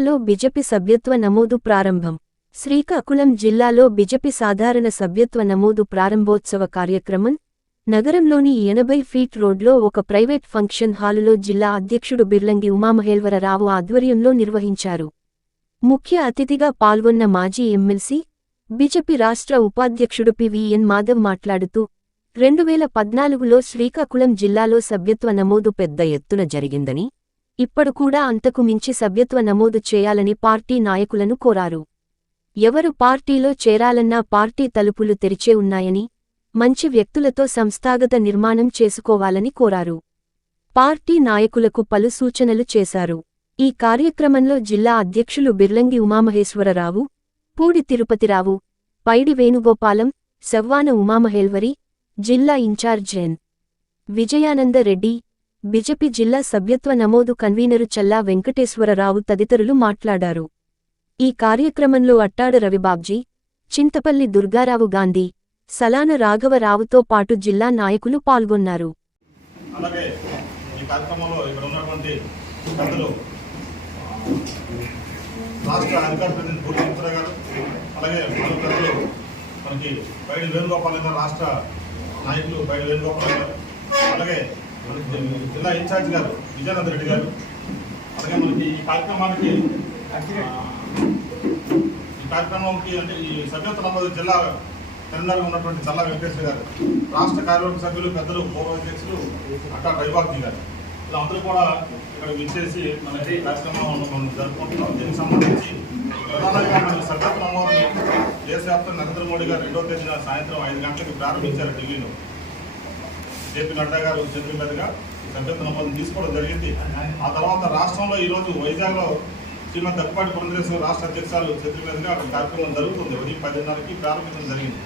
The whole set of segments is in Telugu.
జిల్లాలో బిజెపి సభ్యత్వ నమోదు ప్రారంభం. శ్రీకాకుళం జిల్లాలో బిజెపి సాధారణ సభ్యత్వ నమోదు ప్రారంభోత్సవ కార్యక్రమం. నగరంలోని ఎనభై ఫీట్ రోడ్లో ఒక ప్రైవేట్ ఫంక్షన్ హాలులో జిల్లా అధ్యక్షుడు బిర్లంగి ఉమామహేల్వరరావు ఆధ్వర్యంలో నిర్వహించారు. ముఖ్య అతిథిగా పాల్గొన్న మాజీ ఎమ్మెల్సీ బిజెపి రాష్ట్ర ఉపాధ్యక్షుడు పివిఎన్ మాధవ్ మాట్లాడుతూ రెండువేల పద్నాలుగులో శ్రీకాకుళం జిల్లాలో సభ్యత్వ నమోదు పెద్ద ఎత్తున జరిగిందని ఇప్పుడు కూడా అంతకు మించి సభ్యత్వ నమోదు చేయాలని పార్టీ నాయకులను కోరారు. ఎవరు పార్టీలో చేరాలన్నా పార్టీ తలుపులు తెరిచే ఉన్నాయని మంచి వ్యక్తులతో సంస్థాగత నిర్మాణం చేసుకోవాలని కోరారు. పార్టీ నాయకులకు పలు సూచనలు చేశారు. ఈ కార్యక్రమంలో జిల్లా అధ్యక్షులు బిర్లంగి ఉమామహేశ్వరరావు పూడి తిరుపతిరావు పైడి వేణుగోపాలం సవ్వాన ఉమామహేల్వరి జిల్లా ఇన్ఛార్జ్ ఎన్. విజయానందరెడ్డి బిజెపి జిల్లా సభ్యత్వ నమోదు కన్వీనరు చల్లా వెంకటేశ్వరరావు తదితరులు మాట్లాడారు. ఈ కార్యక్రమంలో అట్టాడ రవిబాబ్జీ చింతపల్లి దుర్గారావు గాంధీ సలాన రాఘవరావుతో పాటు జిల్లా నాయకులు పాల్గొన్నారు. అలాగే ఈ కార్యక్రమంలో ఇక్కడ ఉన్నటువంటి రాష్ట్ర అధికార ప్రతినిధి గారు అలాగే పెద్దలు మనకి బయట వేణుగోపాల్ గారు రాష్ట్ర నాయకులు బయట వేణుగోపాల్ గారు అలాగే మనకి జిల్లా ఇన్ఛార్జ్ గారు విజయానంద రెడ్డి గారు. అలాగే మనకి ఈ కార్యక్రమానికి ఈ కార్యక్రమంకి అంటే ఈ సభ్యత్వ జిల్లా కరీంనగర్ ఉన్నటువంటి చల్లా వెంకటేశ్వర గారు రాష్ట్ర కార్యవర్గ సభ్యులు పెద్దలు పూర్వ అధ్యక్షులు అట్టా వైభాగ్జీ గారు. ఇలా అందరూ కూడా ఇక్కడ విచ్చేసి మనకి కార్యక్రమం మనం జరుపుకుంటున్నాం. దీనికి సంబంధించి ప్రధానంగా మన సభ్యత్వ నమోదుని దేశవ్యాప్తంగా నరేంద్ర మోడీ గారు రెండో తేదీన సాయంత్రం ఐదు గంటలకు ప్రారంభించారు ఢిల్లీలో. జేపీ నడ్డా గారు చేతుల మీదుగా సభ్యత్వ నమోదు తీసుకోవడం జరిగింది. ఆ తర్వాత రాష్ట్రంలో ఈరోజు వైజాగ్లో శ్రీమతి దగ్గుపాటి పురంధరేశ్వర రాష్ట్ర అధ్యక్షులు చేతుల మీదుగా కార్యక్రమం జరుగుతుంది. ఉదయం పదిన్నరకి ప్రారంభించడం జరిగింది.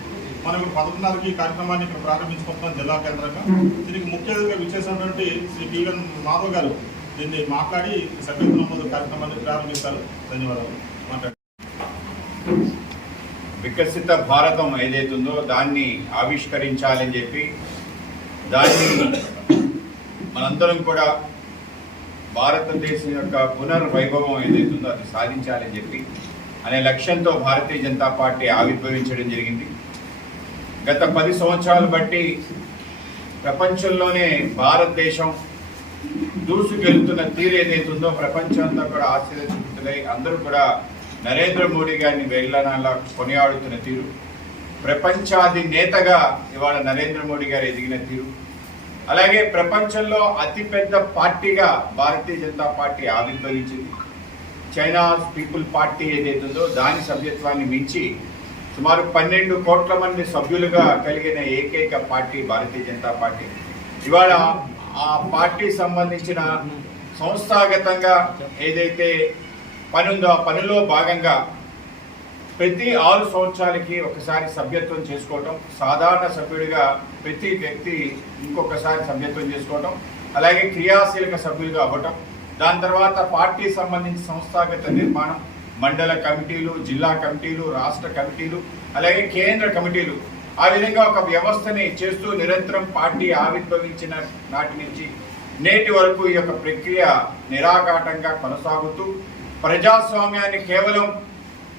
మనం ఇప్పుడు పదకొండున్నరకి కార్యక్రమాన్ని ఇక్కడ ప్రారంభించుకుంటున్నాం జిల్లా కేంద్రంగా. దీనికి ముఖ్య అతిథిగా విచ్చేసినటువంటి శ్రీ పిఎన్ మాధవ్ గారు దీన్ని మాట్లాడి సభ్యత్వ నమోదు కార్యక్రమాన్ని ప్రారంభిస్తారు. ధన్యవాదాలు. మాట్లాడండి వికసిత భారతం ఏదైతుందో దాన్ని ఆవిష్కరించాలని చెప్పి దాన్ని మనందరం కూడా భారతదేశం యొక్క పునర్వైభవం ఏదైతుందో అది సాధించాలని చెప్పి అనే లక్ష్యంతో భారతీయ జనతా పార్టీ ఆవిర్భవించడం జరిగింది. గత పది సంవత్సరాలు బట్టి ప్రపంచంలోనే భారతదేశం దూసుకెళ్తున్న తీరు ఏదైతుందో ప్రపంచం అంతా కూడా ఆశ్చర్యచకితులై అందరూ కూడా నరేంద్ర మోడీ గారిని వెళ్ళనలా కొనియాడుతున్న తీరు. ప్రపంచాది నేతగా ఇవాళ నరేంద్ర మోడీ గారు ఎదిగిన తీరు. అలాగే ప్రపంచంలో అతిపెద్ద పార్టీగా భారతీయ జనతా పార్టీ ఆవిర్భవించింది. చైనా పీపుల్ పార్టీ ఏదైతుందో దాని సభ్యత్వాన్ని మించి సుమారు పన్నెండు కోట్ల మంది సభ్యులుగా కలిగిన ఏకైక పార్టీ భారతీయ జనతా పార్టీ. ఇవాళ ఆ పార్టీ సంబంధించిన సంస్థాగతంగా ఏదైతే పని ఆ పనిలో భాగంగా ప్రతి ఆరు సంవత్సరాలకి ఒకసారి సభ్యత్వం చేసుకోవటం సాధారణ సభ్యుడిగా ప్రతి వ్యక్తి ఇంకొకసారి సభ్యత్వం చేసుకోవటం అలాగే క్రియాశీలక సభ్యులుగా అవ్వటం దాని తర్వాత పార్టీ సంబంధించి సంస్థాగత నిర్మాణం మండల కమిటీలు జిల్లా కమిటీలు రాష్ట్ర కమిటీలు అలాగే కేంద్ర కమిటీలు. ఆ విధంగా ఒక వ్యవస్థని చేస్తూ నిరంతరం పార్టీ ఆవిర్భవించిన నాటి నుంచి నేటి వరకు ఈ యొక్క ప్రక్రియ నిరాఘాటంగా కొనసాగుతూ ప్రజాస్వామ్యాన్ని కేవలం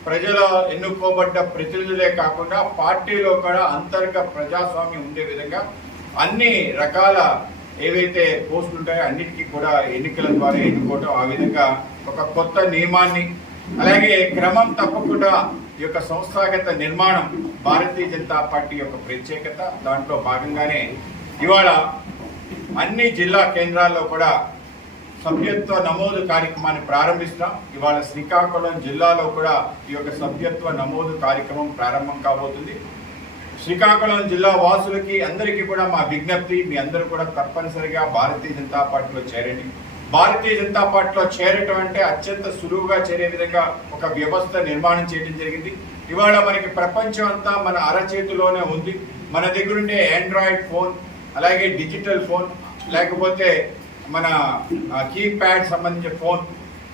ప్రజల ఎన్నుకోబడ్డ ప్రతినిధులే కాకుండా పార్టీలో కూడా అంతర్గత ప్రజాస్వామ్యం ఉండే విధంగా అన్ని రకాల ఏవైతే పోస్టులు ఉంటాయో అన్నిటికీ కూడా ఎన్నికల ద్వారా ఎన్నుకోవటం ఆ విధంగా ఒక కొత్త నియమాన్ని అలాగే క్రమం తప్పకుండా ఈ యొక్క సంస్థాగత నిర్మాణం భారతీయ జనతా పార్టీ యొక్క ప్రత్యేకత దాంట్లో భాగంగానే ఇవాళ అన్ని జిల్లా కేంద్రాల్లో కూడా సభ్యత్వ నమోదు కార్యక్రమాన్ని ప్రారంభిస్తాం. ఇవాళ శ్రీకాకుళం జిల్లాలో కూడా ఈ యొక్క సభ్యత్వ నమోదు కార్యక్రమం ప్రారంభం కాబోతుంది. శ్రీకాకుళం జిల్లా వాసులకి అందరికీ కూడా మా విజ్ఞప్తి మీ అందరూ కూడా తప్పనిసరిగా భారతీయ జనతా పార్టీలో చేరండి. భారతీయ జనతా పార్టీలో చేరటం అంటే అత్యంత సులువుగా చేరే విధంగా ఒక వ్యవస్థ నిర్మాణం చేయడం జరిగింది. ఇవాళ మనకి ప్రపంచం అంతా మన అరచేతిలోనే ఉంది. మన దగ్గరుండే ఆండ్రాయిడ్ ఫోన్ అలాగే డిజిటల్ ఫోన్ లేకపోతే మన కీప్యాడ్ సంబంధించిన ఫోన్.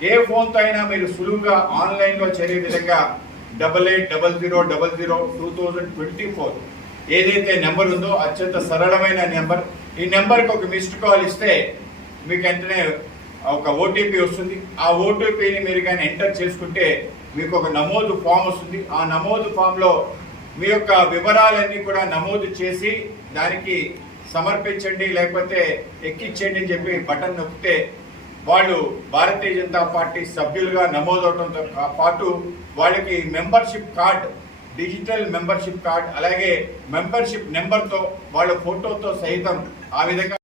ఏ ఫోన్తో అయినా మీరు సులువుగా ఆన్లైన్లో చేరే విధంగా double eight double zero double zero two thousand twenty four ఏదైతే నెంబర్ ఉందో అత్యంత సరళమైన నెంబర్. ఈ నెంబర్కి ఒక మిస్డ్ కాల్ ఇస్తే మీకు వెంటనే ఒక ఓటీపీ వస్తుంది. ఆ ఓటీపీని మీరు కానీ ఎంటర్ చేసుకుంటే మీకు ఒక నమోదు ఫామ్ వస్తుంది. ఆ నమోదు ఫామ్లో మీ యొక్క వివరాలన్నీ కూడా నమోదు చేసి దానికి సమర్పించండి లేకపోతే ఎక్కించండి అని చెప్పి బటన్ నొక్కితే వాళ్ళు భారతీయ జనతా పార్టీ సభ్యులుగా నమోదవడంతో పాటు వాళ్ళకి membership card digital membership card అలాగే మెంబర్షిప్ నెంబర్తో వాళ్ళ ఫోటోతో సహితం ఆ విధంగా